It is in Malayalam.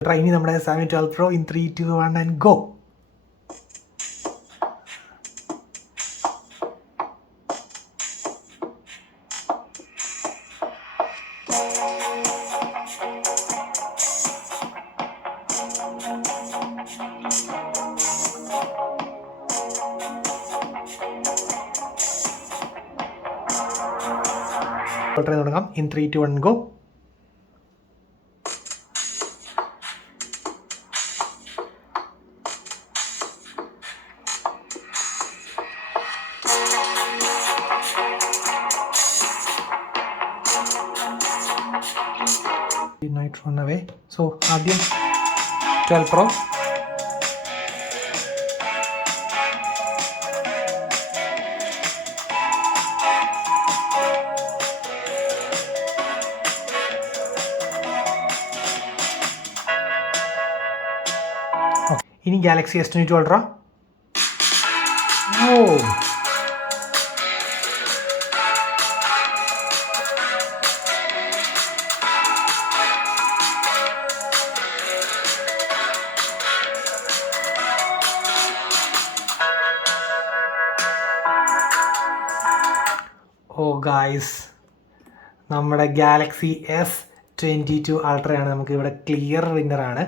ഇനി നമ്മുടെ Xiaomi 12 Pro in 3, 2, 1 and go. തുടങ്ങാം. In 3, 2, 1 go. Night run away. So ആദ്യം 12 Pro. ഇനി Galaxy S22 Ultra. Oh. ഓ ഗായ്സ്, നമ്മുടെ ഗാലക്സി S22 അൾട്രയാണ് നമുക്കിവിടെ ക്ലിയർ വിന്നറാണ്.